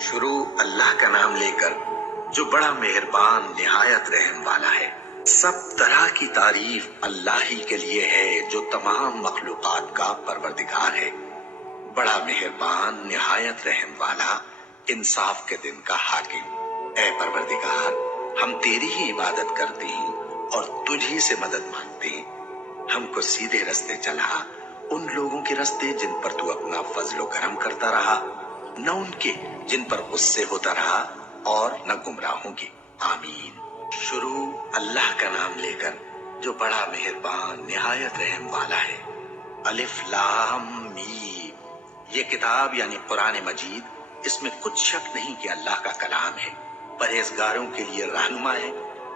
शुरू अल्लाह का नाम लेकर जो बड़ा मेहरबान निहायत रहम वाला है। सब तरह की तारीफ अल्लाह ही के लिए है जो तमाम मखलूकात का परवरदिगार है। बड़ा मेहरबान निहायत रहम वाला, इंसाफ के दिन का हाकिम। ऐ परवरदिगार, हम तेरी ही इबादत करते हैं और तुझी से मदद मांगते हैं। हमको सीधे रास्ते चला, उन लोगों के रास्ते जिन पर तू अपना फजलो करम करता रहा, न उनके जिन पर गुस्से होता रहा और न गुमराहों के। आमीन। शुरू अल्लाह का नाम लेकर जो बड़ा मेहरबान निहायत रहम वाला है। अलिफ लाम मीम। ये किताब यानी कुरान मजीद, इसमें कुछ शक नहीं कि अल्लाह का कलाम है। परहेजगारों के लिए रहनुमा है,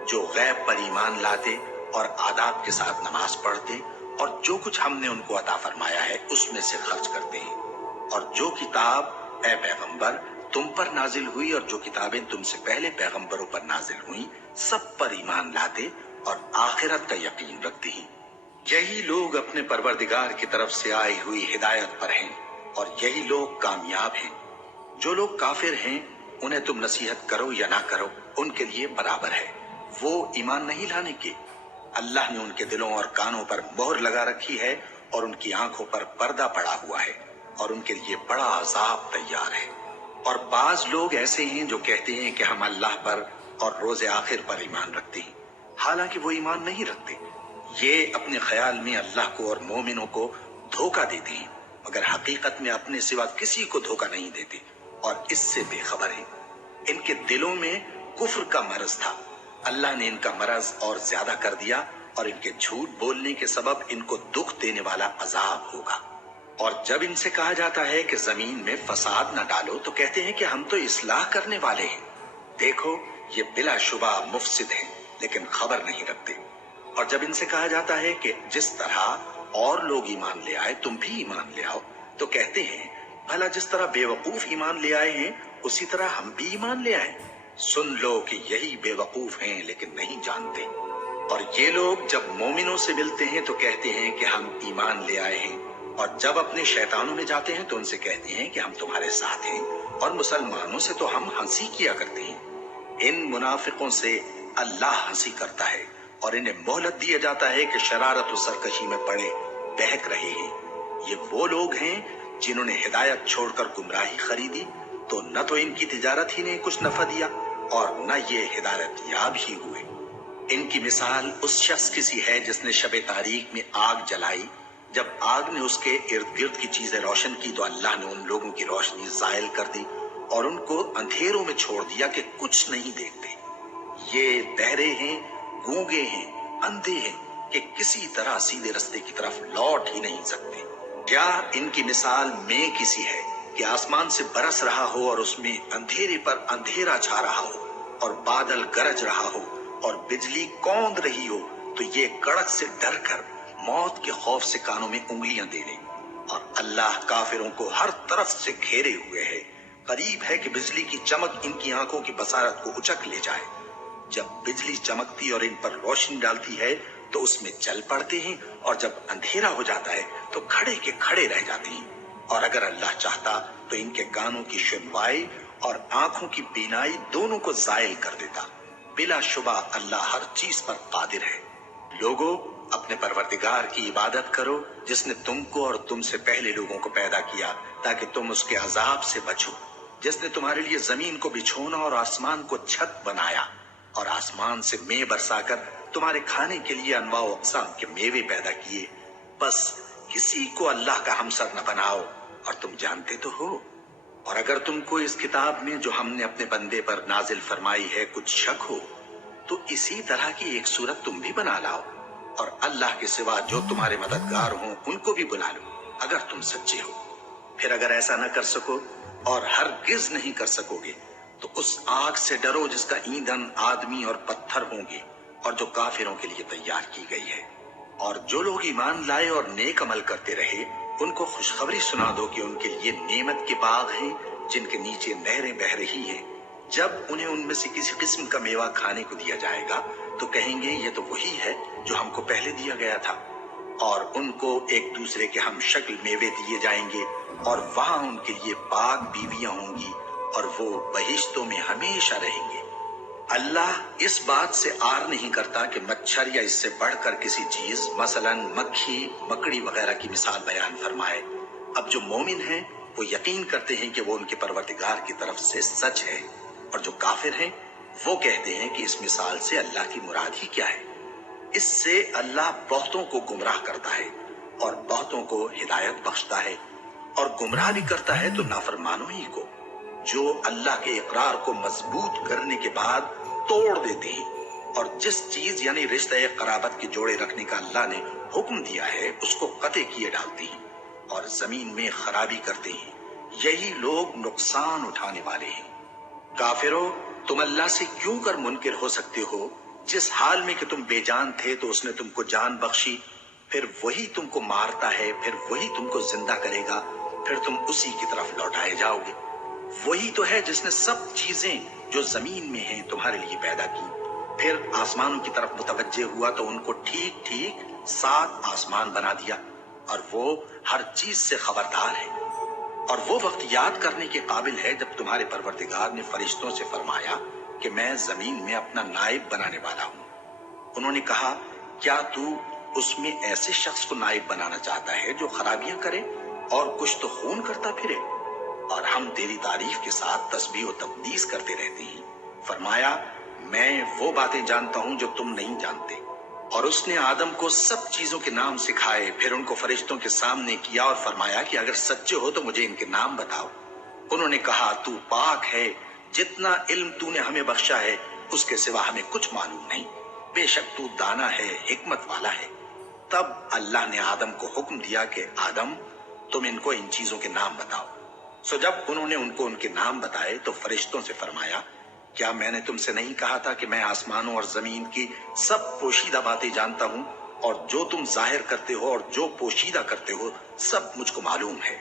जो गैब पर ईमान लाते और आदाब के साथ नमाज पढ़ते और जो कुछ हमने उनको अता फरमाया है उसमें से खर्च करते हैं। और जो किताब ऐ पैगंबर तुम पर नाजिल हुई और जो किताबें तुमसे पहले पैगंबरों पर नाजिल हुई, सब पर ईमान लाते और आखिरत का यकीन रखते हैं। यही लोग अपने परवरदिगार की तरफ से आई हुई हिदायत पर हैं और यही लोग कामयाब हैं। जो लोग काफिर हैं उन्हें तुम नसीहत करो या ना करो, उनके लिए बराबर है। वो ईमान नहीं लाने के। अल्लाह ने उनके दिलों और कानों पर मोहर लगा रखी है और उनकी आंखों पर पर्दा पड़ा हुआ है और उनके लिए बड़ा अजाब तैयार है। और बाज लोग ऐसे हैं जो कहते हैं कि हम अल्लाह पर और रोजे आखिर पर ईमान रखते हैं, हालांकि वो ईमान नहीं रखते। ये अपने ख्याल में अल्लाह को और मोमिनों को धोखा देते हैं, मगर हकीकत में अपने सिवा किसी को धोखा नहीं देते और इससे बेखबर है। इनके दिलों में कुफ्र का मरज था, अल्लाह ने इनका मरज और ज्यादा कर दिया और इनके झूठ बोलने के सबब इनको दुख देने वाला अजाब होगा। और जब इनसे कहा जाता है कि जमीन में फसाद न डालो, तो कहते हैं कि हम तो इस्लाह करने वाले हैं। देखो, ये बिलाशुबा मुफसिद हैं, लेकिन खबर नहीं रखते। और जब इनसे कहा जाता है कि जिस तरह और लोग ईमान ले आए तुम भी ईमान ले आओ, तो कहते हैं भला जिस तरह बेवकूफ ईमान ले आए हैं उसी तरह हम भी ईमान ले आए। सुन लो कि यही बेवकूफ हैं लेकिन नहीं जानते। और ये लोग जब मोमिनों से मिलते हैं तो कहते हैं कि हम ईमान ले आए हैं, और जब अपने शैतानों में जाते हैं तो उनसे कहते हैं कि हम तुम्हारे साथ हैं, और मुसलमानों से तो हम हंसी किया करते हैं। इन मुनाफिकों से अल्लाह हंसी करता है और इन्हें मोहलत दिया जाता है कि शरारत और सरकशी में पड़े बहक रहे हैं। ये वो लोग हैं जिन्होंने हिदायत छोड़कर गुमराही खरीदी, तो न तो इनकी तिजारत ही ने कुछ नफा दिया और न ये हिदायत याब ही हुए। इनकी मिसाल उस शख्स की सी है जिसने शबे तारीख में आग जलाई। जब आग ने उसके इर्द गिर्द की चीजें रोशन की तो अल्लाह ने उन लोगों की रोशनी जायल कर दी और उनको अंधेरों में छोड़ दिया कि कुछ नहीं देखते। ये बहरे हैं, गूंगे हैं, अंधे हैं कि किसी तरह सीधे रास्ते की तरफ लौट ही नहीं सकते। क्या इनकी मिसाल में किसी है कि आसमान से बरस रहा हो और उसमें अंधेरे पर अंधेरा छा रहा हो और बादल गरज रहा हो और बिजली कौंद रही हो, तो ये कड़क से डर कर मौत के खौफ से कानों में उंगलियां दे ले। और अल्लाह काफिरों को हर तरफ से घेरे हुए है। करीब है कि बिजली की चमक इनकी आंखों की बसारत को उचक ले जाए। जब बिजली चमकती और इन पर रोशनी डालती है तो उसमें चल पड़ते हैं, और जब अंधेरा हो जाता है तो खड़े के खड़े रह जाते हैं। और अगर अल्लाह चाहता तो इनके कानों की सुनवाई और आंखों की बीनाई दोनों को जायल कर देता। बिलाशुबा अल्लाह हर चीज पर कादिर है। लोगों, अपने परवरदिगार की इबादत करो जिसने तुमको और तुमसे पहले लोगों को पैदा किया ताकि तुम उसके अजाब से बचो। जिसने तुम्हारे लिए जमीन को बिछोना और आसमान को छत बनाया और आसमान से मेंह बरसाकर तुम्हारे खाने के लिए अनवाओ अक़साम के मेवे पैदा किए। बस किसी को अल्लाह का हमसर न बनाओ, और तुम जानते तो हो। और अगर तुमको इस किताब में जो हमने अपने बंदे पर नाजिल फरमाई है कुछ शक हो, तो इसी तरह की एक सूरत तुम भी बना लाओ और अल्लाह के सिवा जो तुम्हारे मददगार हों उनको भी बुला लो, अगर तुम सच्चे हो। फिर अगर ऐसा न कर सको और हरगिज नहीं कर सकोगे, तो उस आग से डरो जिसका ईंधन आदमी और पत्थर होंगे और जो काफिरों के लिए तैयार की गई है। और जो लोग ईमान लाए और नेक अमल करते रहे, उनको खुशखबरी सुना दो कि उनके लिए नेमत के बाग हैं जिनके नीचे नहरें बह रही हैं। जब उन्हें उनमें से किसी किस्म का मेवा खाने को दिया जाएगा तो कहेंगे ये तो वही है जो हमको पहले दिया गया था। और उनको एक दूसरे के हम शक्ल मेवे दिए जाएंगे और वहां उनके लिए पाक बीवियां होंगी اور وہ بہشتوں میں ہمیشہ رہیں گے۔ اللہ اس بات سے آر نہیں کرتا کہ مچھر یا اس سے بڑھ کر کسی چیز مثلا مکھی مکڑی وغیرہ کی مثال بیان فرمائے۔ اب جو مومن ہیں وہ یقین کرتے ہیں کہ وہ ان کے پروردگار کی طرف سے سچ ہے، اور جو کافر ہیں وہ کہتے ہیں کہ اس مثال سے اللہ کی مراد ہی کیا ہے۔ اس سے اللہ بہتوں کو گمراہ کرتا ہے اور بہتوں کو ہدایت بخشتا ہے، اور گمراہ بھی کرتا ہے تو نافرمانوں ہی کو، جو اللہ کے اقرار کو مضبوط کرنے کے بعد توڑ دیتے ہیں، اور جس چیز یعنی رشتہ قرابت کے جوڑے رکھنے کا اللہ نے حکم دیا ہے اس کو قطع کیے ڈالتے ہیں اور زمین میں خرابی کرتے ہیں۔ یہی لوگ نقصان اٹھانے والے ہیں۔ کافرو، تم اللہ سے کیوں کر منکر ہو سکتے ہو؟ جس حال میں کہ تم بے جان تھے تو اس نے تم کو جان بخشی، پھر وہی تم کو مارتا ہے، پھر وہی تم کو زندہ کرے گا، پھر تم اسی کی طرف لوٹائے جاؤ گے۔ وہی تو ہے جس نے سب چیزیں جو زمین میں ہیں تمہارے لیے پیدا کی، پھر آسمانوں کی طرف متوجہ ہوا تو ان کو ٹھیک ٹھیک 7 آسمان بنا دیا، اور وہ ہر چیز سے خبردار ہے۔ اور وہ وقت یاد کرنے کے قابل ہے جب تمہارے پروردگار نے فرشتوں سے فرمایا کہ میں زمین میں اپنا نائب بنانے والا ہوں۔ انہوں نے کہا، کیا تو اس میں ایسے شخص کو نائب بنانا چاہتا ہے جو خرابیاں کرے اور کچھ تو خون کرتا پھرے؟ اور ہم تیری تعریف کے ساتھ تسبیح و تقدیس کرتے رہتے ہیں۔ فرمایا، میں وہ باتیں جانتا ہوں جو تم نہیں جانتے۔ اور اس نے آدم کو سب چیزوں کے نام سکھائے، پھر ان کو فرشتوں کے سامنے کیا اور فرمایا کہ اگر سچے ہو تو مجھے ان کے نام بتاؤ۔ انہوں نے کہا، تو پاک ہے، جتنا علم تو نے ہمیں بخشا ہے اس کے سوا ہمیں کچھ معلوم نہیں، بے شک تو دانا ہے، حکمت والا ہے۔ تب اللہ نے آدم کو حکم دیا کہ آدم، تم ان کو ان چیزوں کے نام بتاؤ۔ سو جب انہوں نے ان کو ان کے نام بتائے تو فرشتوں سے فرمایا، کیا میں نے تم سے نہیں کہا تھا کہ میں آسمانوں اور زمین کی سب پوشیدہ باتیں جانتا ہوں، اور جو تم ظاہر کرتے ہو اور جو پوشیدہ کرتے ہو سب مجھ کو معلوم ہے۔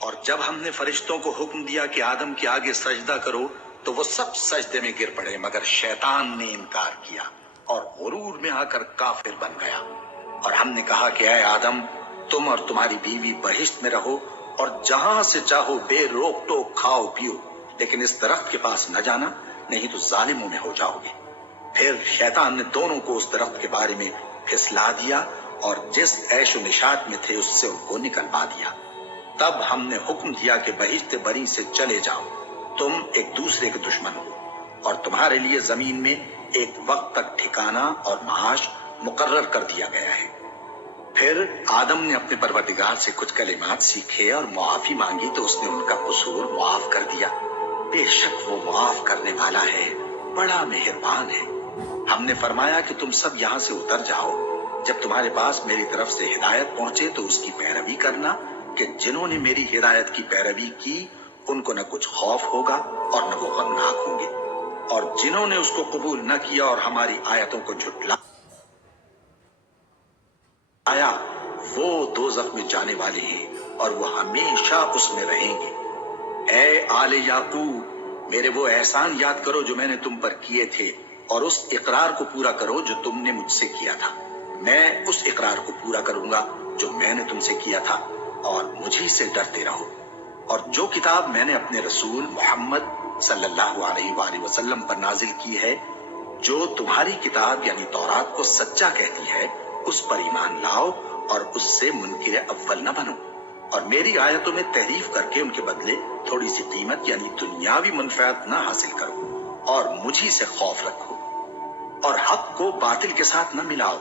اور جب ہم نے فرشتوں کو حکم دیا کہ آدم کے آگے سجدہ کرو تو وہ سب سجدے میں گر پڑے مگر شیطان نے انکار کیا اور غرور میں آ کر کافر بن گیا۔ اور ہم نے کہا کہ اے آدم، تم اور تمہاری بیوی بہشت میں رہو اور جہاں سے چاہو بے روک ٹوک کھاؤ پیو، لیکن اس درخت کے پاس نہ جانا، نہیں تو ظالموں میں ہو جاؤ گے۔ پھر شیطان نے دونوں کو اس درخت کے بارے میں پھسلا دیا اور جس عیش و نشاط میں تھے اس سے ان کو نکلوا دیا۔ تب ہم نے حکم دیا کہ بہشت بری سے چلے جاؤ، تم ایک دوسرے کے دشمن ہو، اور تمہارے لیے زمین میں ایک وقت تک ٹھکانہ اور معاش مقرر کر دیا گیا ہے۔ پھر آدم نے اپنے پروردگار سے کچھ کلمات سیکھے اور معافی مانگی تو اس نے ان کا قصور معاف کر دیا۔ بے شک وہ معاف کرنے والا ہے، بڑا مہربان ہے۔ ہم نے فرمایا کہ تم سب یہاں سے اتر جاؤ، جب تمہارے پاس میری طرف سے ہدایت پہنچے تو اس کی پیروی کرنا، کہ جنہوں نے میری ہدایت کی پیروی کی ان کو نہ کچھ خوف ہوگا اور نہ وہ غمناک ہوں گے، اور جنہوں نے اس کو قبول نہ کیا اور ہماری آیتوں کو جھٹلایا وہ دوزخ میں جانے والے ہیں اور وہ ہمیشہ اس میں رہیں گے۔ اے آل یعقوب، میرے وہ احسان یاد کرو جو میں نے تم پر کیے تھے، اور اس اقرار کو پورا کرو جو تم نے مجھ سے کیا تھا۔ میں اس اقرار کو پورا کروں گا جو میں نے تم سے کیا تھا، اور مجھی سے ڈرتے رہو۔ اور جو کتاب میں نے اپنے رسول محمد صلی اللہ علیہ وآلہ وسلم پر نازل کی ہے، جو تمہاری کتاب یعنی تورات کو سچا کہتی ہے، اس پر ایمان لاؤ اور اس سے منکر اول نہ بنو، اور میری آیتوں میں تحریف کر کے ان کے بدلے تھوڑی سی قیمت یعنی دنیاوی منفعت نہ حاصل کرو، اور مجھی سے خوف رکھو، اور حق کو باطل کے ساتھ نہ ملاؤ،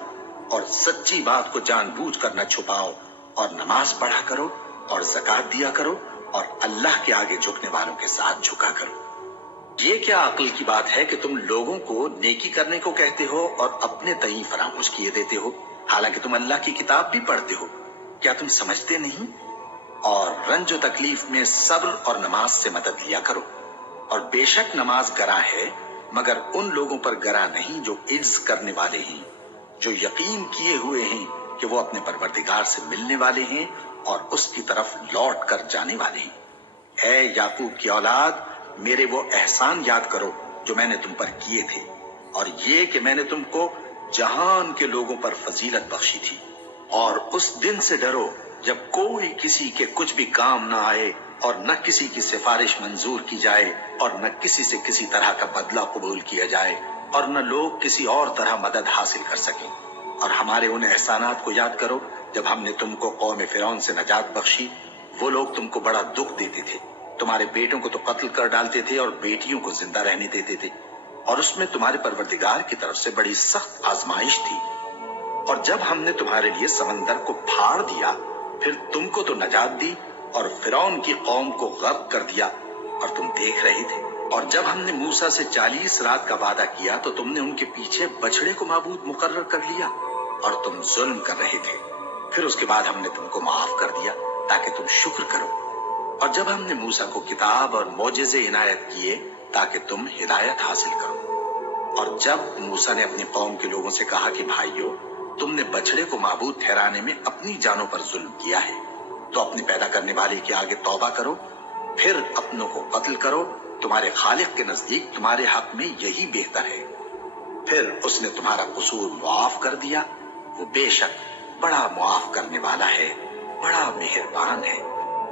اور سچی بات کو جان بوجھ کر نہ چھپاؤ، اور نماز پڑھا کرو اور زکوٰۃ دیا کرو، اور اللہ کے آگے جھکنے والوں کے ساتھ جھکا کرو۔ یہ کیا عقل کی بات ہے کہ تم لوگوں کو نیکی کرنے کو کہتے ہو اور اپنے تئیں فراموش کیے دیتے ہو، حالانکہ تم اللہ کی کتاب بھی پڑھتے ہو؟ کیا تم سمجھتے نہیں؟ اور رنج و تکلیف میں صبر اور نماز سے مدد لیا کرو، اور بے شک نماز گراں ہے مگر ان لوگوں پر گراں نہیں جو عجز کرنے والے ہیں، جو یقین کیے ہوئے ہیں کہ وہ اپنے پروردگار سے ملنے والے ہیں اور اس کی طرف لوٹ کر جانے والے ہیں۔ اے یعقوب کی اولاد، میرے وہ احسان یاد کرو جو میں نے تم پر کیے تھے، اور یہ کہ میں نے تم کو جہان کے لوگوں پر فضیلت بخشی تھی۔ اور اس دن سے ڈرو جب کوئی کسی کے کچھ بھی کام نہ آئے और न किसी की सिफारिश मंजूर की जाए और न किसी से किसी तरह का बदला कबूल किया जाए और न लोग किसी और तरह मदद हासिल कर सकें। और हमारे उन एहसानात को याद करो जब हमने तुमको कौम फिरौन से नजात बख्शी। वो लोग तुमको बड़ा दुख देते थे, तुम्हारे बेटों को तो कत्ल कर डालते थे और बेटियों को जिंदा रहने देते थे, और उसमें तुम्हारे परवरदिगार की तरफ से बड़ी सख्त आजमाइश थी। और जब हमने तुम्हारे लिए समंदर को फाड़ दिया, फिर तुमको तो नजात दी और फिरौन की कौम को गर्क कर दिया और तुम देख रहे थे। और जब हमने मूसा से 40 रात का वादा किया तो तुमने उनके पीछे बछड़े को माबूद मुकर्रर कर लिया और तुम जुल्म कर रहे थे। फिर उसके बाद हमने तुमको माफ कर दिया ताकि तुम शुक्र करो। और जब हमने मूसा को किताब और मोजेज़े इनायत किए ताकि तुम हिदायत हासिल करो। और जब मूसा ने अपनी कौम के लोगों से कहा कि भाइयों, तुमने बछड़े को माबूद ठहराने में अपनी जानों पर जुल्म किया है, तो अपने पैदा करने वाले के आगे तौबा करो, फिर अपनों को कत्ल करो। तुम्हारे खालिक के नजदीक तुम्हारे हक में यही बेहतर है। फिर उसने तुम्हारा कसूर मुआफ कर दिया। वो बेशक बड़ा मुआफ करने वाला है, बड़ा मेहरबान है।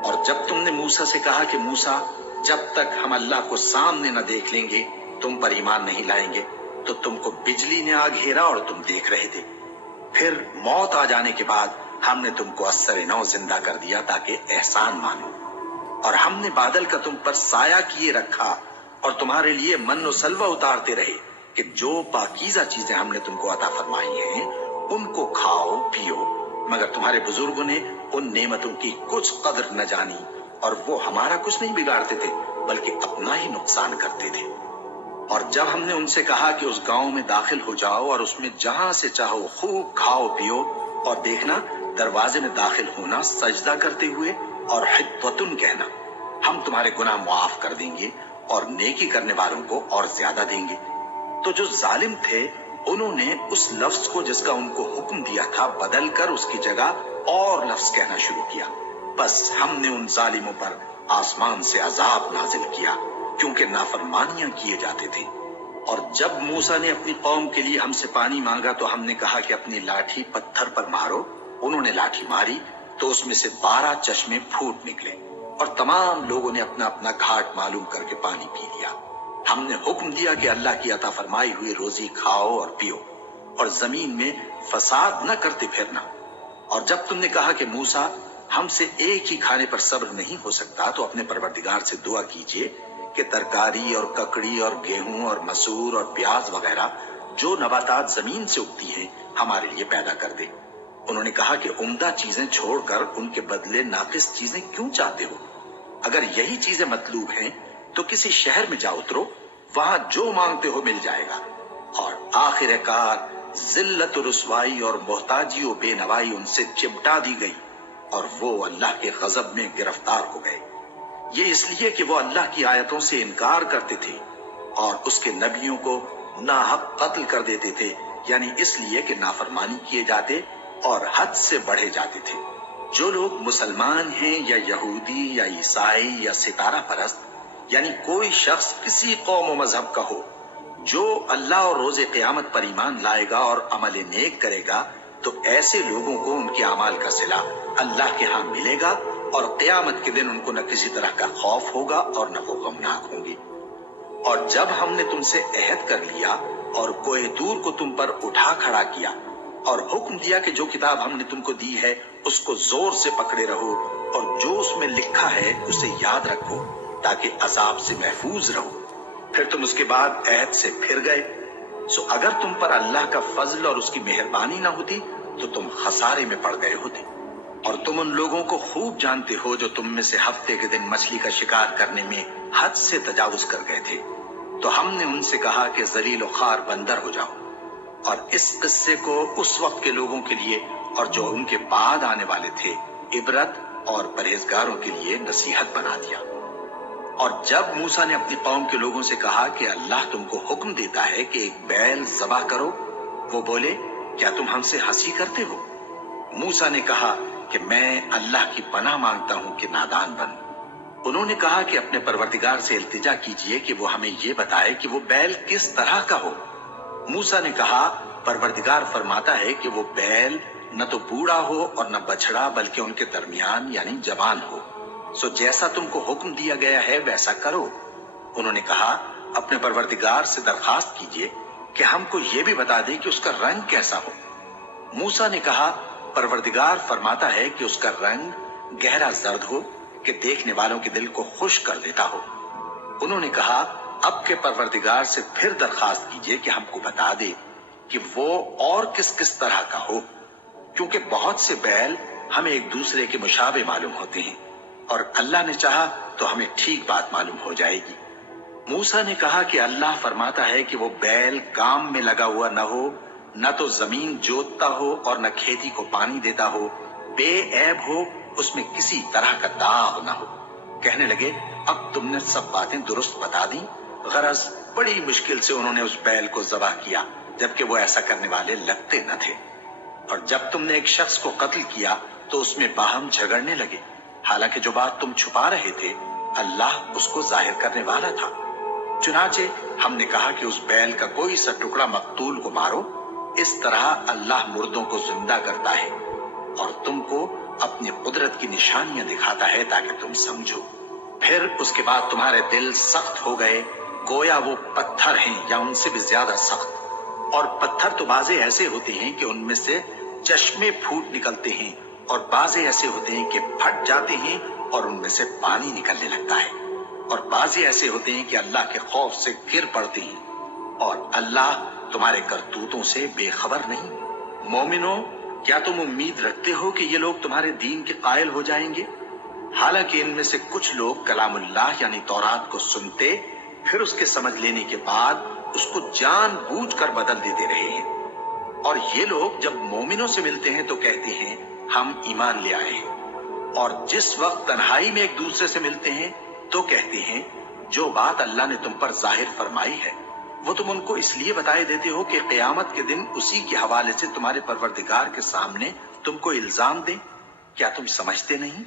और जब तुमने मूसा से कहा कि मूसा, जब तक हम अल्लाह को सामने न देख लेंगे तुम पर ईमान नहीं लाएंगे, तो तुमको बिजली ने आ घेरा और तुम देख रहे थे। फिर मौत आ जाने के बाद हमने तुमको अस्सर नौ जिंदा कर दिया ताकि एहसान मानो। और हमने बादल का तुम पर साया किए रखा और तुम्हारे लिए मन और सलवा उतारते रहे कि जो पाकीज़ा चीजें हमने तुमको अता फरमाई हैं उनको खाओ पियो, मगर तुम्हारे बुजुर्गों ने उन नेमतों की कुछ कदर न जानी और वो हमारा कुछ नहीं बिगाड़ते थे बल्कि अपना ही नुकसान करते थे। और जब हमने उनसे कहा कि उस गांव में दाखिल हो जाओ और उसमें जहां से चाहो खूब खाओ पियो, और देखना दरवाजे में दाखिल होना सजदा करते हुए और हित्वतुन कहना, हम तुम्हारे गुनाह मुआफ कर देंगे और नेकी करने वालों को और ज्यादा देंगे। तो जो जालिम थे उन्होंने उस लफ्ज को जिसका उनको हुक्म दिया था बदल कर उसकी जगह और लफ्ज कहना शुरू किया। बस हमने उन जालिमों पर आसमान से अजाब नाजिल किया क्योंकि नाफरमानियां किए जाते थे। और जब मूसा ने अपनी कौम के लिए हमसे पानी मांगा तो हमने कहा कि अपनी लाठी पत्थर पर मारो। उन्होंने लाठी मारी तो उसमें से 12 चश्मे फूट निकले और तमाम लोगों ने अपना अपना घाट मालूम करके पानी पी लिया। हमने हुक्म दिया कि अल्लाह की अता फरमाई हुई रोजी खाओ और पियो और जमीन में फसाद न करते फिरना। और जब तुमने कहा कि मूसा, हमसे एक ही खाने पर सब्र नहीं हो सकता, तो अपने परवरदिगार से दुआ कीजिए कि तरकारी और ककड़ी और गेहूं और मसूर और प्याज वगैरह जो नबातात जमीन से उगती हैं हमारे लिए पैदा कर दे। उन्होंने कहा कि उम्दा चीजें छोड़कर उनके बदले नाकिस चीजें क्यों चाहते हो? अगर यही चीजें मतलूब हैं तो किसी शहर में जा उतरो, वहां जो मांगते हो मिल जाएगा। और आखिरकार जिल्लत रुसवाई और मोहताजी और बेनवाई उनसे चिमटा दी गई और वो अल्लाह के गजब में गिरफ्तार हो गए। ये इसलिए कि वो अल्लाह की आयतों से इनकार करते थे और उसके नबियों को नाहक कत्ल कर देते थे, यानी इसलिए कि नाफरमानी किए जाते और हद से बढ़े जाते थे। जो लोग मुसलमान हैं या यहूदी या ईसाई या सितारा परस्त, यानी कोई शख्स किसी कौम और मजहब का हो, जो अल्लाह और रोजे क़यामत पर ईमान लाएगा और अमल नेक करेगा, तो ऐसे लोगों को उनके अमाल का सिला अल्लाह के यहाँ मिलेगा और क़यामत के दिन उनको न किसी तरह का खौफ होगा और न वो गमनाक होंगे। और जब हमने तुमसे अहद कर लिया और कोहे तूर को तुम पर उठा खड़ा किया और हुक्म दिया कि जो किताब हमने तुमको दी है उसको जोर से पकड़े रहो और जो उसमें लिखा है उसे याद रखो ताकि अजाब से महफूज रहो, फिर तुम उसके बाद अहद से फिर गए, सो अगर तुम पर अल्लाह का फजल और उसकी मेहरबानी ना होती तो तुम खसारे में पड़ गए होते। और तुम उन लोगों को खूब जानते हो जो तुम में से हफ्ते के दिन मछली का शिकार करने में हद से तजावुज कर गए थे, तो हमने उनसे कहा कि जलील और खार बंदर हो जाओ। और इस किस्से को उस वक्त के लोगों के लिए और जो उनके बाद आने वाले थे इबरत और परहेजगारों के लिए नसीहत बना दिया। और जब मूसा ने अपनी कौम के लोगों से कहा कि अल्लाह तुमको हुक्म देता है कि एक बैल ज़बा करो, वो बोले, क्या तुम हमसे हंसी करते हो? मूसा ने कहा कि मैं अल्लाह की पनाह मांगता हूं कि नादान बनूं। उन्होंने कहा कि अपने परवरदिगार से इल्तिजा कीजिए कि वो हमें ये बताए कि वो बैल किस तरह का हो। मूसा ने कहा, परवरदिगार फरमाता है कि वो बैल न तो बूढ़ा हो और न बछड़ा, बल्कि उनके दरमियान यानी जवान हो, सो जैसा तुमको हुक्म दिया गया है वैसा करो। उन्होंने कहा, अपने परवरदिगार से दरखास्त कीजिए कि हमको ये भी बता दे कि उसका रंग कैसा हो। मूसा ने कहा, परवरदिगार फरमाता है कि उसका रंग गहरा जर्द हो कि देखने वालों के दिल को खुश कर देता हो। उन्होंने कहा, अब के परवरदिगार से फिर दरखास्त कीजिए कि हमको बता दे कि वो और किस किस तरह का हो, क्योंकि बहुत से बैल हमें एक दूसरे के मुशाबे मालूम होते हैं और अल्लाह ने चाहा तो हमें ठीक बात मालूम हो जाएगी। मूसा ने कहा कि अल्लाह फरमाता है कि वो बैल काम में लगा हुआ न हो, न तो जमीन जोतता हो और न खेती को पानी देता हो, बेऐब हो, उसमें किसी तरह का दाग न हो। कहने लगे, अब तुमने सब बातें दुरुस्त बता दी। गरज बड़ी मुश्किल से उन्होंने उस बैल को ज़बह किया, जबकि वो ऐसा करने वाले लगते न थे। और जब तुमने एक शख्स को कत्ल किया तो उसमें बाहम झगड़ने लगे, हालांकि जो बात तुम छुपा रहे थे अल्लाह उसको जाहिर करने वाला था। चुनाचे हमने कहा कि उस बैल का कोई सा टुकड़ा मकतूल को मारो। इस तरह अल्लाह मुर्दों को जिंदा करता है और तुमको अपनी कुदरत की निशानियां दिखाता है ताकि तुम समझो। फिर उसके बाद तुम्हारे दिल सख्त हो गए, गोया वो पत्थर हैं या उनसे भी ज्यादा सख्त। और पत्थर तो बाजे ऐसे होते हैं कि उनमें से चश्मे फूट निकलते हैं और बाजे ऐसे होते हैं कि फट जाते हैं और उनमें से पानी निकलने लगता है, और बाजे ऐसे होते हैं कि अल्लाह के खौफ से गिर पड़ते हैं और अल्लाह तुम्हारे करतूतों से बेखबर नहीं। मोमिनो, क्या तुम उम्मीद रखते हो कि ये लोग तुम्हारे दीन के कायल हो जाएंगे? हालांकि इनमें से कुछ लोग कलामुल्लाह यानी तौरात को सुनते, फिर उसके समझ लेने के बाद उसको जानबूझकर बदल देते रहे हैं। और ये लोग जब मोमिनों से मिलते हैं तो कहते हैं हम ईमान ले आए हैं, और जिस वक्त तन्हाई में एक दूसरे से मिलते हैं तो कहते हैं जो बात अल्लाह ने तुम पर जाहिर फरमाई है वो तुम उनको इसलिए बताए देते हो कि क़यामत के दिन उसी के हवाले से तुम्हारे परवरदिगार के सामने तुमको इल्जाम दें। क्या तुम समझते नहीं?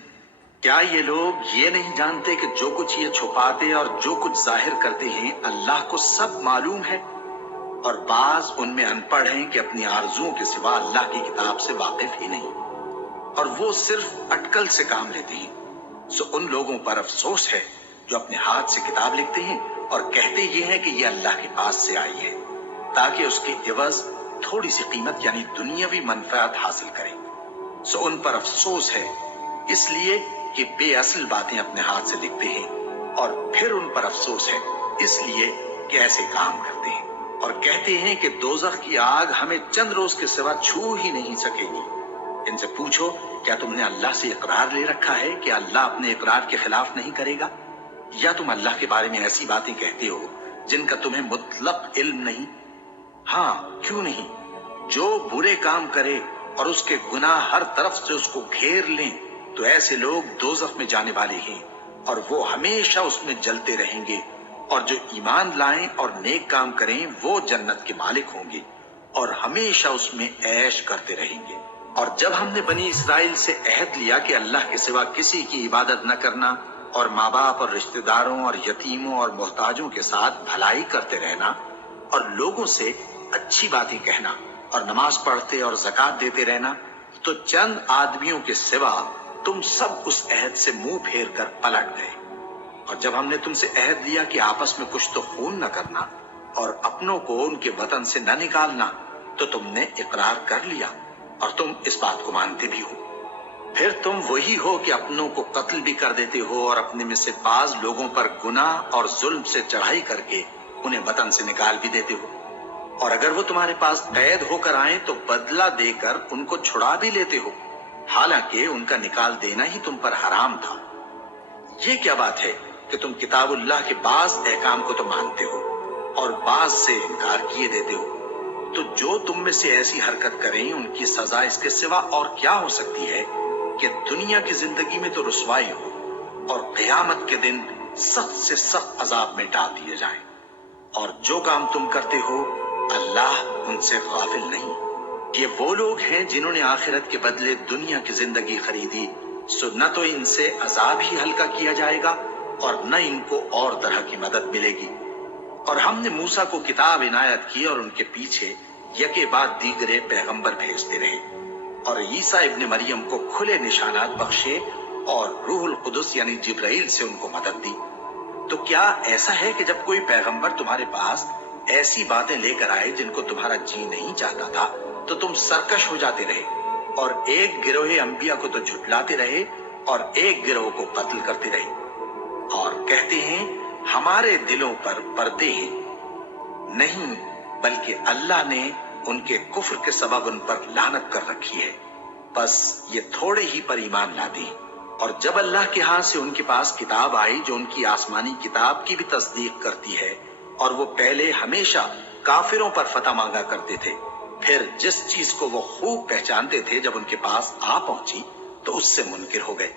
क्या ये लोग ये नहीं जानते कि जो कुछ ये छुपाते और जो कुछ जाहिर करते हैं अल्लाह को सब मालूम है? और बाज उनमें अनपढ़ हैं कि अपनी आरजुओं के सिवा अल्लाह की किताब से वाकिफ ही नहीं, और वो सिर्फ अटकल से काम लेते हैं। सो उन लोगों पर अफसोस है जो अपने हाथ से किताब लिखते हैं और कहते ये हैं कि ये अल्लाह के पास से आई है ताकि उसके एवज थोड़ी सी कीमत यानी दुनियावी मनफात हासिल करें। सो उन पर अफसोस है इसलिए कि बेअसल बातें अपने हाथ से लिखते हैं, और फिर उन पर अफसोस है इसलिए कि ऐसे काम करते हैं और कहते हैं कि दोज़ख की आग हमें चंद रोज के सिवा छू ही नहीं सकेगी। इनसे पूछो, क्या तुमने अल्लाह से इकरार ले रखा है कि अल्लाह अपने इकरार के खिलाफ नहीं करेगा? या तुम अल्लाह के बारे में ऐसी बातें कहते हो जिनका तुम्हें मुतलक इल्म नहीं? हाँ, क्यों नहीं? जो बुरे काम करे और उसके गुनाह हर तरफ से उसको घेर लें तो ऐसे लोग दोज़ख में जाने वाले हैं और वो हमेशा उसमें जलते रहेंगे, और जो ईमान लाएं और नेक काम करें वो जन्नत के मालिक होंगे और हमेशा उसमें ऐश करते रहेंगे। और जब हमने बनी इसराइल से अहद लिया कि अल्लाह के सिवा किसी की इबादत न करना और माँ बाप और रिश्तेदारों और यतीमों और मोहताजों के साथ भलाई करते रहना और लोगों से अच्छी बातें कहना और नमाज पढ़ते और ज़कात देते रहना, तो चंद आदमियों के सिवा तुम सब उस अहद से मुंह फेर कर पलट गए। और जब हमने तुमसे अहद लिया कि आपस में कुछ तो खून न करना और अपनों को उनके वतन से न निकालना, तो तुमने इकरार कर लिया और तुम इस बात को मानते भी हो। फिर तुम वही हो कि अपनों को कत्ल भी कर देते हो और अपने में से बाज लोगों पर गुनाह और जुल्म से चढ़ाई करके उन्हें वतन से निकाल भी देते हो, और अगर वो तुम्हारे पास कैद होकर आए तो बदला देकर उनको छुड़ा भी लेते हो, हालांकि उनका निकाल देना ही तुम पर हराम था। ये क्या बात है कि तुम किताबुल्लाह के बाज अहकाम को तो मानते हो और बाज से इनकार किए देते हो? तो जो तुम में से ऐसी हरकत करें उनकी सजा इसके सिवा और क्या हो सकती है कि दुनिया की जिंदगी में तो रुसवाई हो और क़यामत के दिन सख्त से सख्त अजाब में डाल दिए जाएं। और जो काम तुम करते हो अल्लाह उनसे गाफिल नहीं। ये वो लोग हैं जिन्होंने आखिरत के बदले दुनिया की जिंदगी खरीदी, सो न तो इनसे अजाब ही हल्का किया जाएगा और न इनको और तरह की मदद मिलेगी। और हमने मूसा को किताब इनायत की और उनके पीछे यके बाद दीगरे पैगंबर भेजते रहे और ईसा इब्ने मरियम को खुले निशानात बख्शे और रूहुल कुदस यानी जिब्राइल से उनको मदद दी। तो क्या ऐसा है कि जब कोई पैगंबर तुम्हारे पास ऐसी बातें लेकर आए जिनको तुम्हारा जी नहीं चाहता था, तो तुम सरकश हो जाते रहे और एक गिरोह अंबिया को तो झुठलाते रहे और एक गिरोह को कत्ल करते रहे और कहते हैं हमारे दिलों पर पर्दे हैं? नहीं, बल्कि अल्लाह ने उनके कुफ्र के सबब उन पर लानत कर रखी है। बस ये थोड़े ही पर ईमान लाते हैं। और जब अल्लाह के हाथ से उनके पास किताब आई जो उनकी आसमानी किताब की भी तस्दीक करती है, और वो पहले हमेशा काफिरों पर फतह मांगा करते थे, फिर जिस चीज को वो खूब पहचानते थे जब उनके पास आ पहुंची तो उससे मुनकिर हो गए।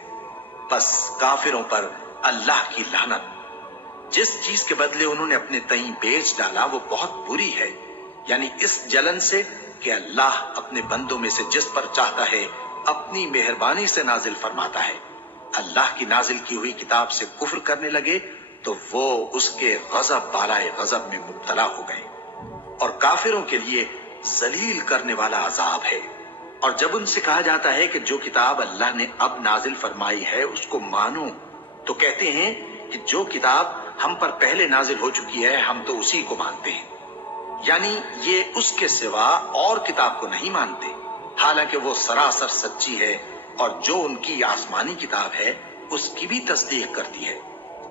बस काफिरों पर अल्लाह की लानत। जिस चीज के बदले उन्होंने अपने तईं बेच डाला वो बहुत बुरी है, यानी इस जलन से कि अल्लाह अपने बंदों में से जिस पर चाहता है अपनी मेहरबानी से नाजिल फरमाता है। अल्लाह की नाजिल की हुई किताब से कुफ्र करने लगे तो वो उसके गजब बालाए गजब में मुब्तला हो गए और काफिरों के लिए जलील करने वाला अजाब है। और जब उनसे कहा जाता है कि जो किताब अल्लाह ने अब नाजिल फरमाई है उसको मानो, तो कहते हैं कि जो किताब हम पर पहले नाजिल हो चुकी है हम तो उसी को मानते हैं, यानी ये उसके सिवा और किताब को नहीं मानते, हालांकि वो सरासर सच्ची है और जो उनकी आसमानी किताब है उसकी भी तस्दीक करती है।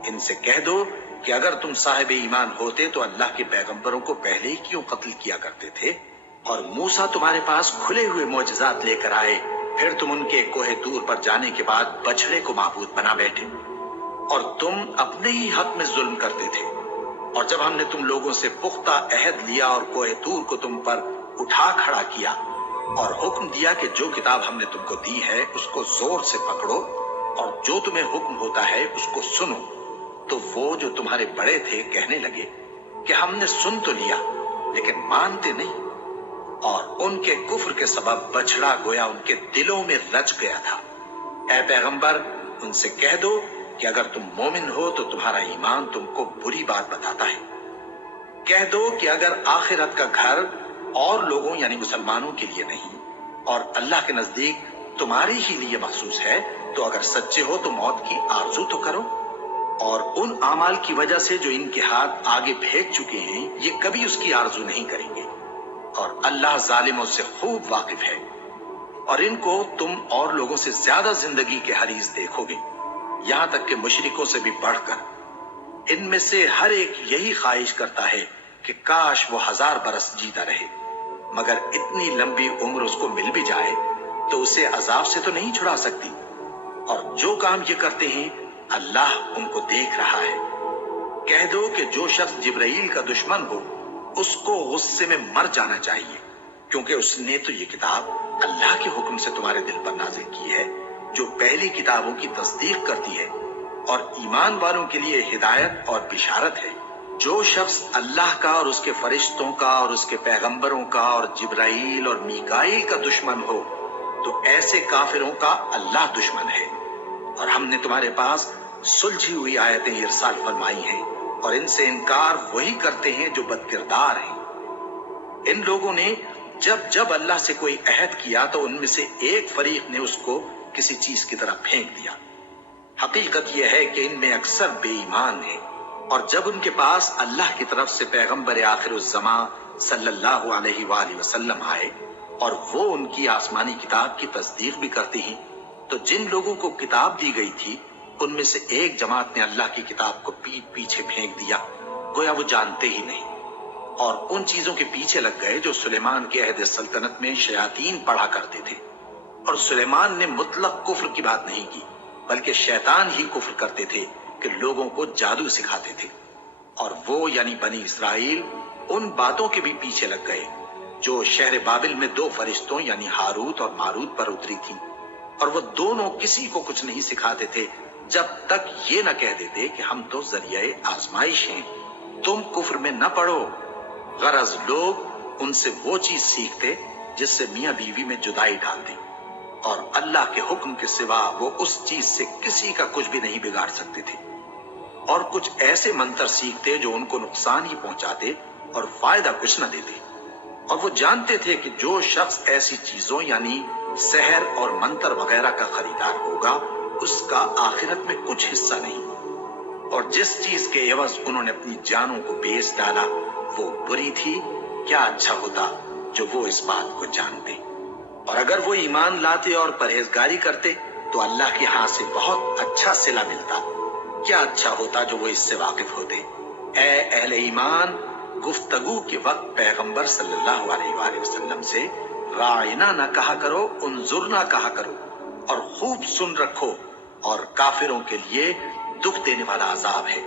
इनसे कह दो कि अगर तुम साहिब ईमान होते तो अल्लाह के पैगंबरों को पहले ही क्यों कत्ल किया करते थे? और मूसा तुम्हारे पास खुले हुए मोजज़ात लेकर आए, फिर तुम उनके कोहे तूर पर जाने के बाद बछड़े को माबूद बना बैठे और तुम अपने ही हक में जुल्म करते थे। और जब हमने तुम लोगों से पुख्ता अहद लिया और कोहे तूर को तुम पर उठा खड़ा किया और हुक्म दिया कि जो किताब हमने तुमको दी है उसको जोर से पकड़ो और जो तुम्हें हुक्म होता है उसको सुनो, तो वो जो तुम्हारे बड़े थे कहने लगे कि हमने सुन तो लिया लेकिन मानते नहीं, और उनके कुफ्र के सबब बछड़ा गोया उनके दिलों में रच गया था। ऐ पैगंबर, उनसे कह दो कि अगर तुम मोमिन हो तो तुम्हारा ईमान तुमको बुरी बात बताता है। कह दो कि अगर आखिरत का घर और लोगों यानी मुसलमानों के लिए नहीं और अल्लाह के नजदीक तुम्हारे ही लिए मखसूस है, तो अगर सच्चे हो तो मौत की आरजू तो करो, और उन आमाल की वजह से जो इनके हाथ आगे भेज चुके हैं ये कभी उसकी आरजू नहीं करेंगे, और अल्लाह जालिमों से खूब वाकिफ है। और इनको तुम और लोगों से ज्यादा जिंदगी के हरीज देखोगे, यहाँ तक कि मुशरिकों से भी बढ़कर। इनमें से हर एक यही ख्वाहिश करता है कि काश वो 1000 बरस जीता रहे, मगर इतनी लंबी उम्र उसको मिल भी जाए तो उसे अजाब से तो नहीं छुड़ा सकती। और जो काम ये करते हैं अल्लाह उनको देख रहा है। कह दो कि जो शख्स जिब्राइल का दुश्मन हो उसको गुस्से में मर जाना चाहिए, क्योंकि उसने तो ये किताब अल्लाह के हुक्म से तुम्हारे दिल पर नाजिल की है जो पहली किताबों की तस्दीक करती है और ईमान वालों के लिए हिदायत और बिशारत है। जो शख्स अल्लाह का और उसके फरिश्तों का और उसके पैगंबरों का और जिब्राइल और मीकाईल का दुश्मन हो तो ऐसे काफिरों का अल्लाह दुश्मन है। और हमने तुम्हारे पास सुलझी हुई आयतें इरसाल फरमाई हैं और इनसे इनकार वही करते हैं जो बदकिरदार हैं। इन लोगों ने जब जब अल्लाह से कोई अहद किया तो उनमें से एक फरीक ने उसको किसी चीज की तरफ फेंक दिया। हकीकत यह है कि इनमें अक्सर बेईमान हैं, और जब उनके पास अल्लाह की तरफ से पैगंबर आखिरुज़्ज़मा सल्लल्लाहु अलैहि वसल्लम आए और वो उनकी आसमानी किताब की तस्दीक भी करते हैं, तो जिन लोगों को किताब दी गई थी उनमें से एक जमात ने अल्लाह की किताब को पीठ पीछे फेंक दिया, गोया वो जानते ही नहीं, और उन चीजों के पीछे लग गए जो सुलेमान के अहद सल्तनत में शयातीन पढ़ा करते थे। और सुलेमान ने मुतलक कुफ्र की बात नहीं की, बल्कि शैतान ही कुफ्र करते थे कि लोगों को जादू सिखाते थे। और वो यानी बनी इसराइल उन बातों के भी पीछे लग गए जो शहर बाबिल में 2 फरिश्तों यानी हारूत और मारूत पर उतरी थी, और वो दोनों किसी को कुछ नहीं सिखाते थे जब तक ये न कह देते कि हम तो जरिए आजमाइश हैं, तुम कुफ्र में न पड़ो। गरज लोग उनसे वो चीज सीखते जिससे मियां बीवी में जुदाई डाल दी, और अल्लाह के हुक्म के सिवा वो उस चीज से किसी का कुछ भी नहीं बिगाड़ सकते थे। और कुछ ऐसे मंत्र सीखते जो उनको नुकसान ही पहुंचाते और फायदा कुछ न देते। और वो जानते थे कि जो शख्स ऐसी चीजों यानी सहर और मंत्र वगैरह का खरीदार होगा اس کا آخرت میں کچھ حصہ نہیں، اور جس چیز کے عوض انہوں نے اپنی جانوں کو بیچ ڈالا وہ بری تھی۔ کیا اچھا ہوتا جو وہ اس بات کو جانتے، اور اگر وہ ایمان لاتے اور پرہیزگاری کرتے تو اللہ کے ہاں سے بہت اچھا صلہ ملتا۔ کیا اچھا ہوتا جو وہ اس سے واقف ہوتے۔ اے اہل ایمان، گفتگو کے وقت پیغمبر صلی اللہ علیہ وآلہ وسلم سے راعنا نہ کہا کرو، انظرنا کہا کرو، اور خوب سن رکھو، اور کافروں کے لیے دکھ دینے والا عذاب ہے۔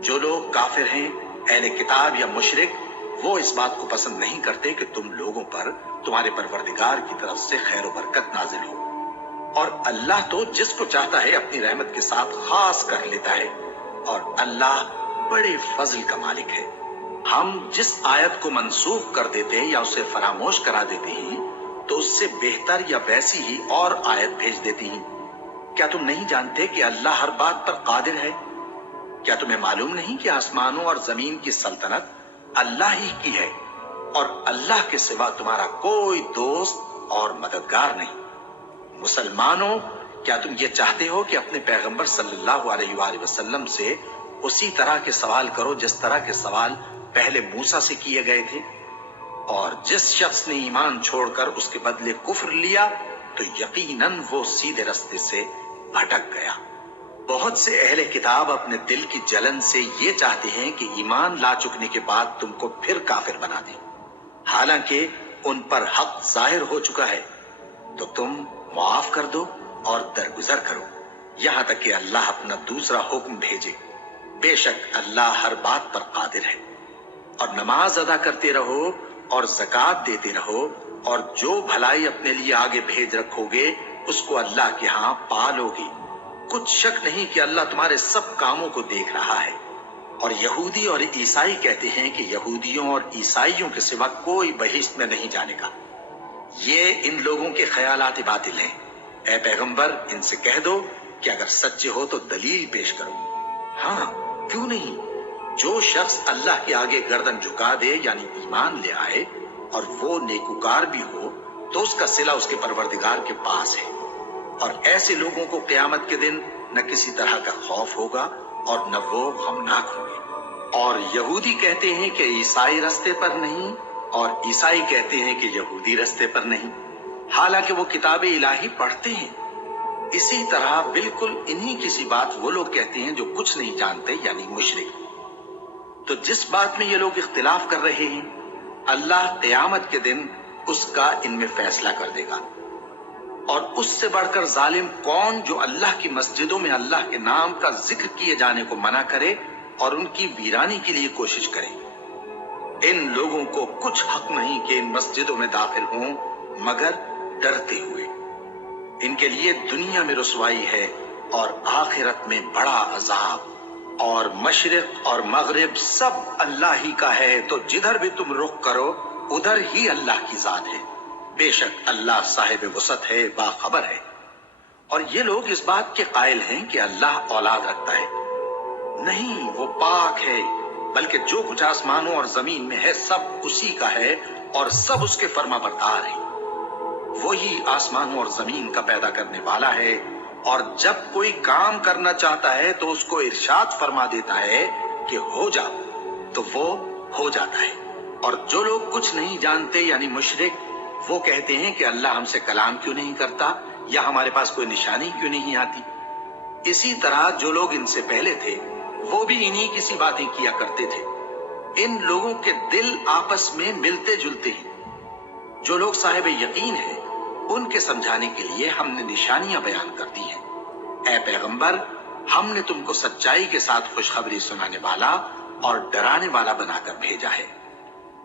جو لوگ کافر ہیں، اہل کتاب یا مشرک، وہ اس بات کو پسند نہیں کرتے کہ تم لوگوں پر تمہارے پروردگار کی طرف سے خیر و برکت نازل ہو، اور اللہ تو جس کو چاہتا ہے اپنی رحمت کے ساتھ خاص کر لیتا ہے، اور اللہ بڑے فضل کا مالک ہے۔ ہم جس آیت کو منسوخ کر دیتے یا اسے فراموش کرا دیتے ہیں تو اس سے بہتر یا ویسی ہی اور آیت بھیج دیتی ہیں۔ کیا تم نہیں جانتے کہ اللہ ہر بات پر قادر ہے؟ کیا تمہیں معلوم نہیں کہ آسمانوں اور زمین کی سلطنت اللہ ہی کی ہے، اور اللہ کے سوا تمہارا کوئی دوست اور مددگار نہیں؟ مسلمانوں، کیا تم یہ چاہتے ہو کہ اپنے پیغمبر صلی اللہ علیہ وآلہ وسلم سے اسی طرح کے سوال کرو جس طرح کے سوال پہلے موسیٰ سے کیے گئے تھے؟ اور جس شخص نے ایمان چھوڑ کر اس کے بدلے کفر لیا تو یقیناً وہ سیدھے رستے سے بھٹک گیا۔ بہت سے اہل کتاب اپنے دل کی جلن سے یہ چاہتے ہیں کہ ایمان لا چکنے کے بعد تم کو پھر کافر بنا دیں، حالانکہ ان پر حق ظاہر ہو چکا ہے۔ تو تم معاف کر دو اور درگزر کرو یہاں تک کہ اللہ اپنا دوسرا حکم بھیجے۔ بے شک اللہ ہر بات پر قادر ہے۔ اور نماز ادا کرتے رہو اور زکوٰۃ دیتے رہو، اور جو بھلائی اپنے لیے آگے بھیج رکھو گے اس کو اللہ کے ہاں پالو گے۔ کچھ شک نہیں کہ اللہ تمہارے سب کاموں کو دیکھ رہا ہے۔ اور یہودی اور عیسائی کہتے ہیں کہ یہودیوں اور عیسائیوں کے سوا کوئی بہشت میں نہیں جانے گا۔ یہ ان لوگوں کے خیالات باطل ہیں۔ اے پیغمبر، ان سے کہہ دو کہ اگر سچے ہو تو دلیل پیش کرو۔ ہاں، کیوں نہیں؟ جو شخص اللہ کے آگے گردن جھکا دے یعنی ایمان لے آئے اور وہ نیکوکار بھی ہو تو اس کا صلہ اس کے پروردگار کے پاس ہے، اور ایسے لوگوں کو قیامت کے دن نہ کسی طرح کا خوف ہوگا اور نہ وہ غمناک ہوں گے۔ اور یہودی کہتے ہیں کہ عیسائی رستے پر نہیں، اور عیسائی کہتے ہیں کہ یہودی رستے پر نہیں، حالانکہ وہ کتاب الہی پڑھتے ہیں۔ اسی طرح بالکل انہی کسی بات وہ لوگ کہتے ہیں جو کچھ نہیں جانتے یعنی مشرک۔ تو جس بات میں یہ لوگ اختلاف کر رہے ہیں اللہ قیامت کے دن اس کا ان میں فیصلہ کر دے گا۔ اور اس سے بڑھ کر ظالم کون جو اللہ کی مسجدوں میں اللہ کے نام کا ذکر کیے جانے کو منع کرے اور ان کی ویرانی کے لیے کوشش کرے۔ ان لوگوں کو کچھ حق نہیں کہ ان مسجدوں میں داخل ہوں مگر ڈرتے ہوئے۔ ان کے لیے دنیا میں رسوائی ہے اور آخرت میں بڑا عذاب۔ اور مشرق اور مغرب سب اللہ ہی کا ہے، تو جدھر بھی تم رخ کرو ادھر ہی اللہ کی ذات ہے۔ بے شک اللہ صاحب وسعت ہے، باخبر ہے۔ اور یہ لوگ اس بات کے قائل ہیں کہ اللہ اولاد رکھتا ہے۔ نہیں، وہ پاک ہے، بلکہ جو کچھ آسمانوں اور زمین میں ہے سب اسی کا ہے، اور سب اس کے فرما بردار ہیں۔ وہی آسمانوں اور زمین کا پیدا کرنے والا ہے، اور جب کوئی کام کرنا چاہتا ہے تو اس کو ارشاد فرما دیتا ہے کہ ہو جا، تو وہ ہو جاتا ہے۔ اور جو لوگ کچھ نہیں جانتے یعنی مشرک، وہ کہتے ہیں کہ اللہ ہم سے کلام کیوں نہیں کرتا، یا ہمارے پاس کوئی نشانی کیوں نہیں آتی۔ اسی طرح جو لوگ ان سے پہلے تھے وہ بھی انہی کسی باتیں کیا کرتے تھے۔ ان لوگوں کے دل آپس میں ملتے جلتے ہیں۔ جو لوگ صاحب یقین ہیں ان کے سمجھانے کے لیے ہم نے نشانیاں بیان کر دی ہیں۔ اے پیغمبر، ہم نے تم کو سچائی کے ساتھ خوشخبری سنانے والا اور ڈرانے والا بنا کر بھیجا ہے۔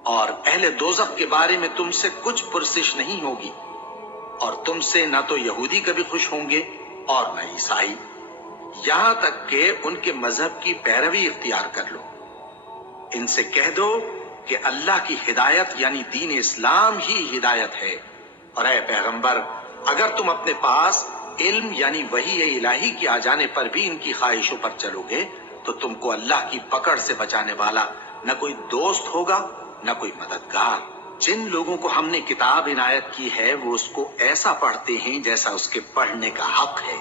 اور اہل دوزخ کے بارے میں تم سے کچھ پرسش نہیں ہوگی، اور تم سے نہ تو یہودی کبھی خوش ہوں گے اور نہ عیسائی، یہاں تک کہ ان کے مذہب کی پیروی اختیار کر لو۔ ان سے کہہ دو کہ اللہ کی ہدایت یعنی دین اسلام ہی ہدایت ہے۔ اور اے پیغمبر، اگر تم اپنے پاس علم یعنی وحی الہی کے آ جانے پر بھی ان کی خواہشوں پر چلو گے تو تم کو اللہ کی پکڑ سے بچانے والا نہ کوئی دوست ہوگا نہ کوئی مددگار۔ جن لوگوں کو ہم نے کتاب عنایت کی ہے وہ اس کو ایسا پڑھتے ہیں جیسا اس کے پڑھنے کا حق ہے،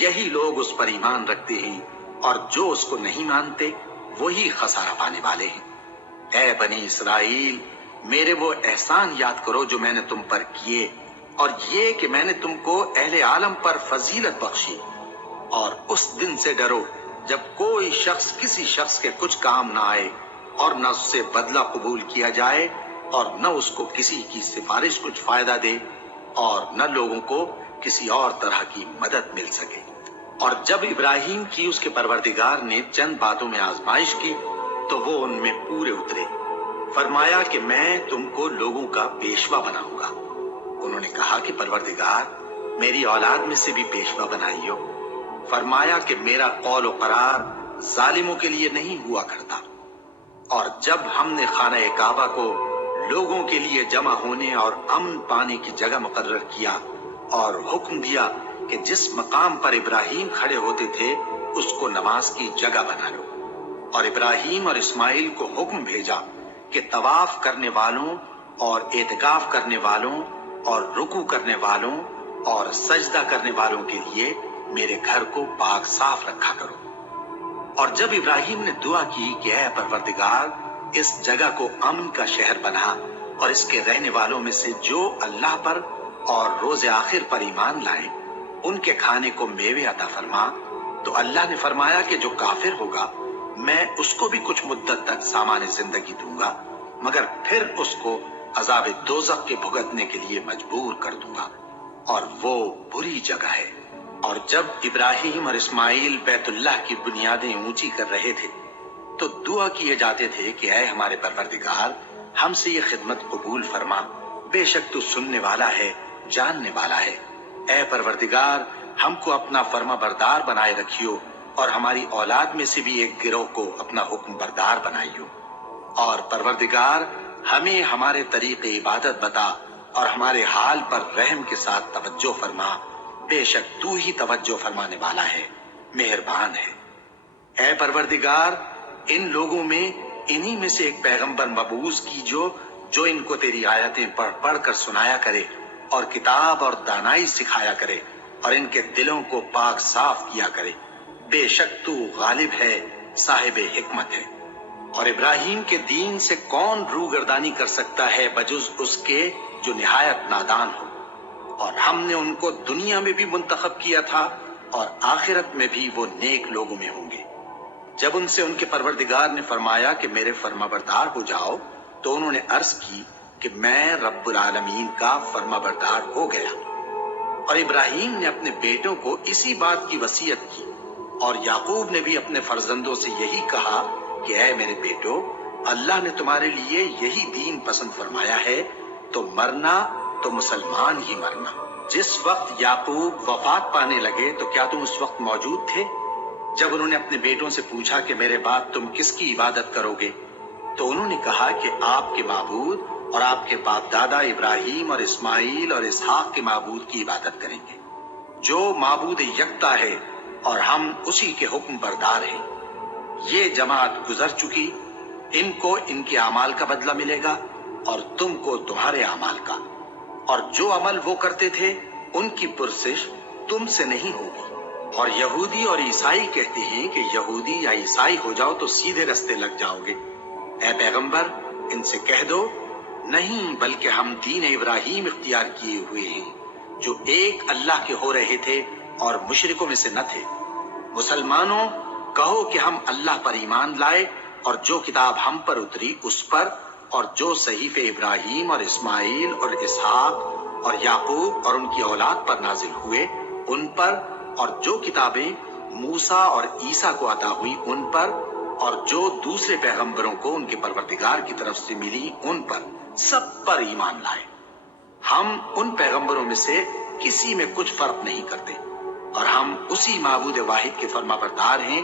یہی لوگ اس پر ایمان رکھتے ہیں اور جو اس کو نہیں مانتے وہی خسارہ پانے والے ہیں۔ اے بنی اسرائیل، میرے وہ احسان یاد کرو جو میں نے تم پر کیے، اور یہ کہ میں نے تم کو اہل عالم پر فضیلت بخشی، اور اس دن سے ڈرو جب کوئی شخص کسی شخص کے کچھ کام نہ آئے اور نہ اس سے بدلہ قبول کیا جائے اور نہ اس کو کسی کی سفارش کچھ فائدہ دے اور نہ لوگوں کو کسی اور طرح کی مدد مل سکے۔ اور جب ابراہیم کی اس کے پروردگار نے چند باتوں میں آزمائش کی تو وہ ان میں پورے اترے۔ فرمایا کہ میں تم کو لوگوں کا پیشوا بناؤں گا۔ انہوں نے کہا کہ پروردگار، میری اولاد میں سے بھی پیشوا بنائیو۔ فرمایا کہ میرا قول و قرار ظالموں کے لیے نہیں ہوا کرتا۔ اور جب ہم نے خانہ کعبہ کو لوگوں کے لیے جمع ہونے اور امن پانے کی جگہ مقرر کیا اور حکم دیا کہ جس مقام پر ابراہیم کھڑے ہوتے تھے اس کو نماز کی جگہ بنا لو، اور ابراہیم اور اسماعیل کو حکم بھیجا کہ طواف کرنے والوں اور اعتکاف کرنے والوں اور رکوع کرنے والوں اور سجدہ کرنے والوں کے لیے میرے گھر کو پاک صاف رکھا کرو۔ اور جب ابراہیم نے دعا کی کہ اے پروردگار، اس جگہ کو امن کا شہر بنا اور اس کے رہنے والوں میں سے جو اللہ پر اور روز آخر پر ایمان لائیں ان کے کھانے کو میوے عطا فرما، تو اللہ نے فرمایا کہ جو کافر ہوگا میں اس کو بھی کچھ مدت تک سامان زندگی دوں گا، مگر پھر اس کو عذاب دوزخ کے بھگتنے کے لیے مجبور کر دوں گا، اور وہ بری جگہ ہے۔ اور جب ابراہیم اور اسماعیل بیت اللہ کی بنیادیں اونچی کر رہے تھے تو دعا کیے جاتے تھے کہ اے ہمارے پروردگار، ہم سے یہ خدمت قبول فرما، بے شک تو سننے والا ہے، جاننے والا ہے۔ اے پروردگار، ہم کو اپنا فرما بردار بنائے رکھیو، اور ہماری اولاد میں سے بھی ایک گروہ کو اپنا حکم بردار بنائیو۔ اور پروردگار، ہمیں ہمارے طریق عبادت بتا اور ہمارے حال پر رحم کے ساتھ توجہ فرما، بے شک تو ہی توجہ فرمانے والا ہے، مہربان ہے۔ اے پروردگار، ان لوگوں میں انہی میں سے ایک پیغمبر مبعوث کیجو جو ان کو تیری آیتیں پڑھ پڑھ کر سنایا کرے اور کتاب اور دانائی سکھایا کرے اور ان کے دلوں کو پاک صاف کیا کرے، بے شک تو غالب ہے، صاحب حکمت ہے۔ اور ابراہیم کے دین سے کون روگردانی کر سکتا ہے بجز اس کے جو نہایت نادان ہو؟ اور ہم نے ان کو دنیا میں بھی منتخب کیا تھا اور آخرت میں بھی وہ نیک لوگوں میں ہوں گے۔ جب ان سے ان کے پروردگار نے فرمایا کہ میرے فرما بردار ہو جاؤ تو انہوں نے عرض کی کہ میں رب العالمین کا فرما بردار ہو گیا۔ اور ابراہیم نے اپنے بیٹوں کو اسی بات کی وصیت کی، اور یعقوب نے بھی اپنے فرزندوں سے یہی کہا کہ اے میرے بیٹو، اللہ نے تمہارے لیے یہی دین پسند فرمایا ہے، تو مرنا تو مسلمان ہی مرنا۔ جس وقت یعقوب وفات پانے لگے تو کیا تم اس وقت موجود تھے جب انہوں نے اپنے بیٹوں سے پوچھا کہ میرے بعد تم کس کی عبادت کرو گے؟ تو انہوں نے کہا کہ آپ کے معبود اور آپ کے باپ دادا ابراہیم اور اسماعیل اور اسحاق کے معبود کی عبادت کریں گے، جو معبود یکتا ہے اور ہم اسی کے حکم بردار ہیں۔ یہ جماعت گزر چکی، ان کو ان کے اعمال کا بدلہ ملے گا اور تم کو تمہارے اعمال کا، اور جو عمل وہ کرتے تھے ان کی پرسش تم سے نہیں ہوگی۔ اور یہودی اور عیسائی کہتے ہیں کہ یہودی یا عیسائی ہو جاؤ تو سیدھے رستے لگ جاؤ گے۔ اے پیغمبر، ان سے کہہ دو نہیں، بلکہ ہم دین ابراہیم اختیار کیے ہوئے ہیں جو ایک اللہ کے ہو رہے تھے اور مشرکوں میں سے نہ تھے۔ مسلمانوں، کہو کہ ہم اللہ پر ایمان لائے اور جو کتاب ہم پر اتری اس پر، اور جو صحیفے ابراہیم اور اسماعیل اور اسحاق اور یعقوب اور ان کی اولاد پر نازل ہوئے ان پر، اور جو کتابیں موسیٰ اور عیسیٰ کو عطا ہوئی ان پر، اور جو دوسرے پیغمبروں کو ان کے پروردگار کی طرف سے ملی ان پر، سب پر ایمان لائے۔ ہم ان پیغمبروں میں سے کسی میں کچھ فرق نہیں کرتے، اور ہم اسی معبود واحد کے فرما بردار ہیں۔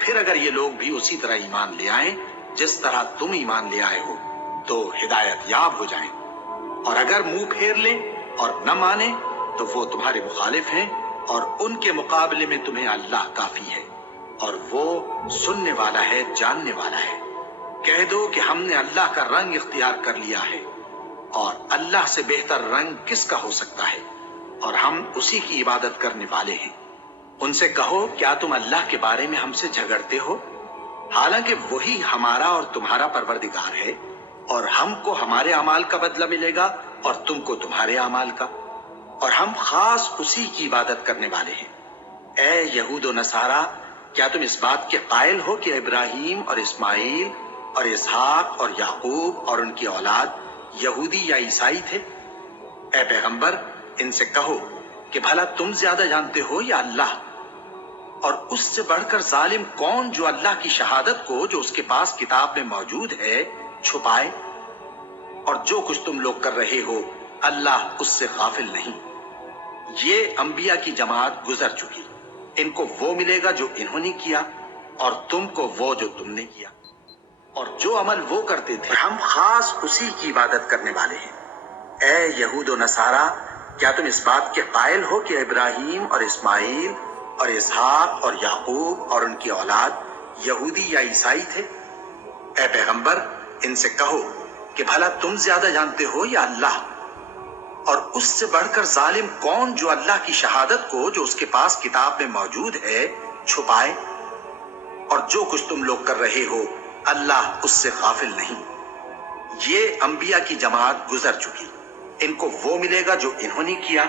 پھر اگر یہ لوگ بھی اسی طرح ایمان لے آئیں جس طرح تم ایمان لے آئے ہو تو ہدایت یاب ہو جائیں، اور اگر منہ پھیر لیں اور نہ مانیں تو وہ تمہارے مخالف ہیں، اور ان کے مقابلے میں تمہیں اللہ کافی ہے، اور وہ سننے والا ہے، جاننے والا ہے۔ کہہ دو کہ ہم نے اللہ کا رنگ اختیار کر لیا ہے، اور اللہ سے بہتر رنگ کس کا ہو سکتا ہے، اور ہم اسی کی عبادت کرنے والے ہیں۔ ان سے کہو کیا تم اللہ کے بارے میں ہم سے جھگڑتے ہو حالانکہ وہی ہمارا اور تمہارا پروردگار ہے اور ہم کو ہمارے اعمال کا بدلہ ملے گا اور تم کو تمہارے اعمال کا اور ہم خاص اسی کی عبادت کرنے والے ہیں۔ اے یہود و نصارا کیا تم اس بات کے قائل ہو کہ ابراہیم اور اسماعیل اور اسحاق اور یعقوب اور ان کی اولاد یہودی یا عیسائی تھے؟ اے پیغمبر ان سے کہو کہ بھلا تم زیادہ جانتے ہو یا اللہ؟ اور اس سے بڑھ کر ظالم کون جو اللہ کی شہادت کو جو اس کے پاس کتاب میں موجود ہے چھپائے؟ اور جو کچھ تم لوگ کر رہے ہو اللہ اس سے غافل نہیں۔ یہ انبیاء کی جماعت گزر چکی، ان کو وہ ملے گا جو انہوں نے کیا اور تم کو وہ جو تم نے کیا، اور جو عمل وہ کرتے تھے ہم خاص اسی کی عبادت کرنے والے ہیں۔ اے یہود و نصارا کیا تم اس بات کے قائل ہو کہ ابراہیم اور اسماعیل اور اسحاق اور یعقوب اور ان کی اولاد یہودی یا عیسائی تھے؟ اے پیغمبر ان سے کہو کہ بھلا تم زیادہ جانتے ہو یا اللہ؟ اور اس سے بڑھ کر ظالم کون جو اللہ کی شہادت کو جو اس کے پاس کتاب میں موجود ہے چھپائے؟ اور جو کچھ تم لوگ کر رہے ہو اللہ اس سے غافل نہیں۔ یہ انبیاء کی جماعت گزر چکی، ان کو وہ ملے گا جو انہوں نے کیا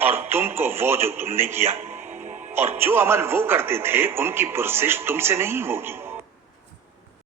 اور تم کو وہ جو تم نے کیا، اور جو عمل وہ کرتے تھے ان کی پرسش تم سے نہیں ہوگی۔